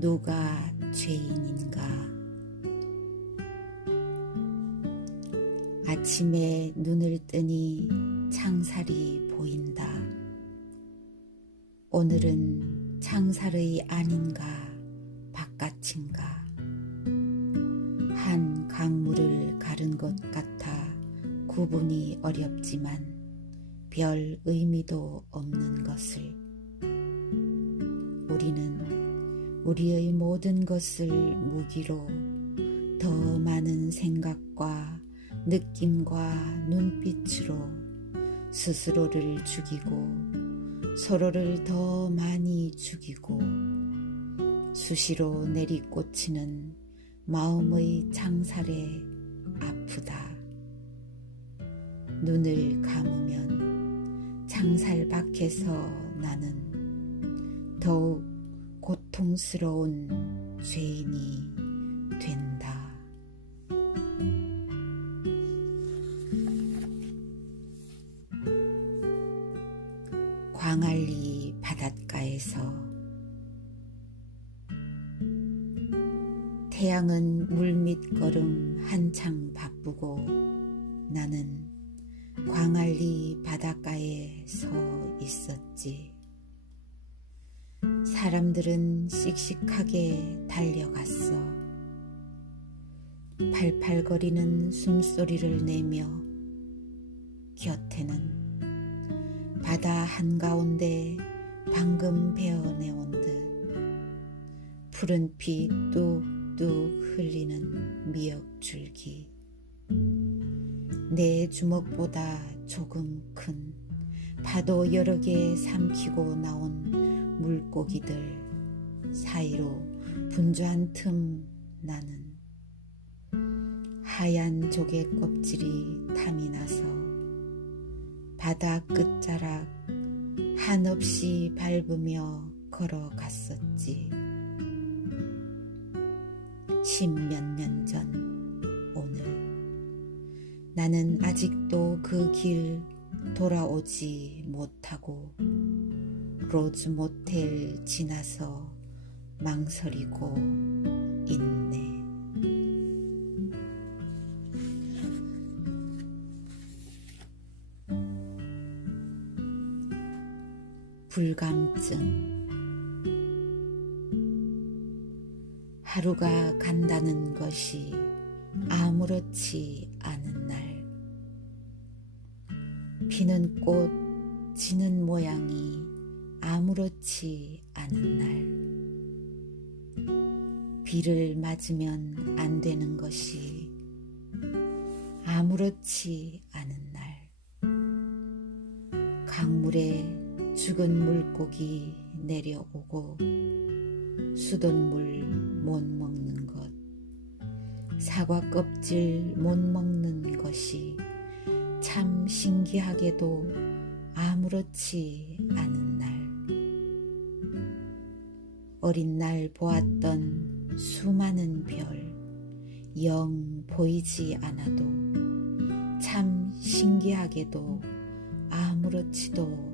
누가 죄인인가? 아침에 눈을 뜨니 창살이 보인다. 오늘은 창살의 아닌가 바깥인가? 한 강물을 가른 것 같아 구분이 어렵지만 별 의미도 없는 것을 우리는 우리의 모든 것을 무기로 더 많은 생각과 느낌과 눈빛으로 스스로를 죽이고 서로를 더 많이 죽이고 수시로 내리꽂히는 마음의 창살에 아프다. 눈을 감으면 창살 밖에서 나는 더욱 고통스러운 죄인이 된다. 광안리 바닷가에서 태양은 물밑 걸음 한창 바쁘고 나는 광안리 바닷가에 서 있었지. 사람들은 씩씩하게 달려갔어. 팔팔거리는 숨소리를 내며 곁에는 바다 한가운데 방금 베어내온 듯. 푸른 피 뚝뚝 흘리는 미역줄기. 내 주먹보다 조금 큰 파도 여러 개 삼키고 나온 물고기들 사이로 분주한 틈 나는 하얀 조개 껍질이 탐이 나서 바다 끝자락 한없이 밟으며 걸어갔었지. 십몇 년 전 오늘 나는 아직도 그 길 돌아오지 못하고 로즈 모텔 지나서 망설이고 있네. 불감증. 하루가 간다는 것이 아무렇지 않은 날. 피는 꽃, 지는 모양이 아무렇지 않은 날. 비를 맞으면 안 되는 것이 아무렇지 않은 날. 강물에 죽은 물고기 내려오고 수돗물 못 먹는 것, 사과 껍질 못 먹는 것이 참 신기하게도 아무렇지 않은 날. 어린 날 보았던 수많은 별, 영 보이지 않아도 참 신기하게도 아무렇지도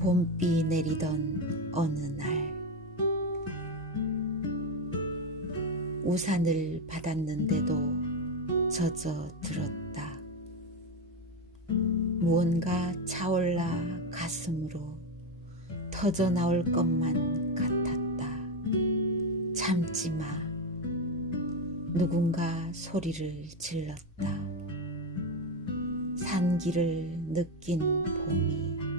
봄비 내리던 어느 날 우산을 받았는데도 젖어 들었다. 무언가 차올라 가슴으로 터져 나올 것만 같았다. 참지 마. 누군가 소리를 질렀다. 산기를 느낀 봄이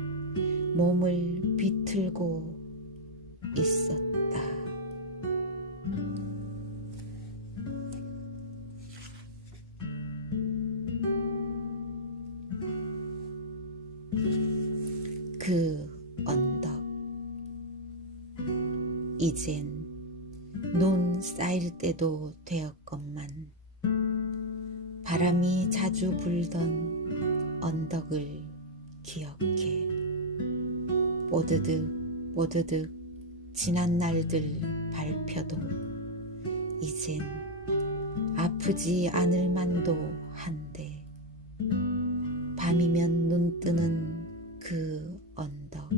몸을 비틀고 있었다. 그 언덕 이젠 눈 쌓일 때도 되었건만 바람이 자주 불던 언덕을 기억해 뽀드득 뽀드득 지난 날들 밟혀도 이젠 아프지 않을 만도 한데 밤이면 눈 뜨는 그 언덕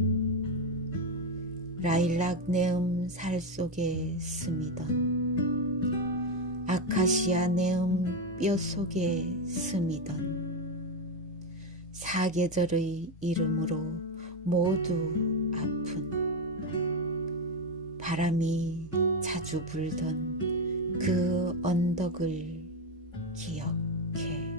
라일락 내음 살 속에 스미던 아카시아 내음 뼈 속에 스미던 사계절의 이름으로 모두 아픈 바람이 자주 불던 그 언덕을 기억해.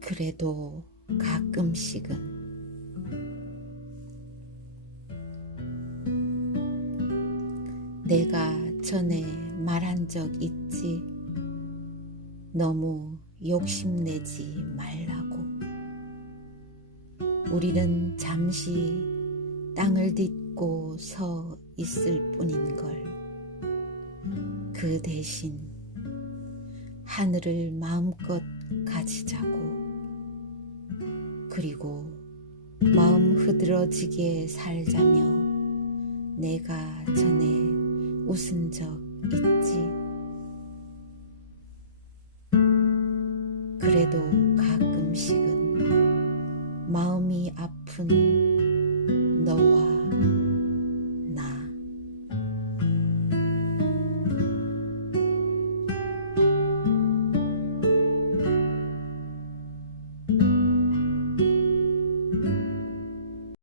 그래도 가끔씩은 내가 전에 말한 적 있지. 너무 욕심내지 말라고. 우리는 잠시 땅을 딛고 서 있을 뿐인 걸. 그 대신 하늘을 마음껏 가지자고. 그리고 마음 흐드러지게 살자며 내가 전에 웃은 적 있지. 그래도